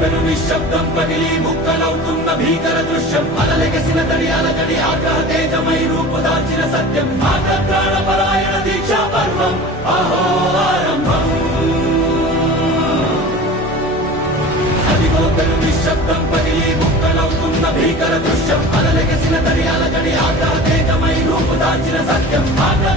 పెను నిశ్శబ్దం పగిలి ముక్కలవుతున్న భీకర దృశ్యం అలలెగసిన తడి అలజడి ఆగ్రహ తేజమై రూపుదాల్చిన సత్యం ఆగ్రహ దీక్షా పర్వం అహో ఆరంభం అదిగో పెను నిశ్శబ్దం పగిలి ముక్కలవుతున్న భీకర దృశ్యం అలలెగసిన తడి అలజడి ఆగ్రహ తేజమై రూపుదాల్చిన సత్యం ఆగ్రహ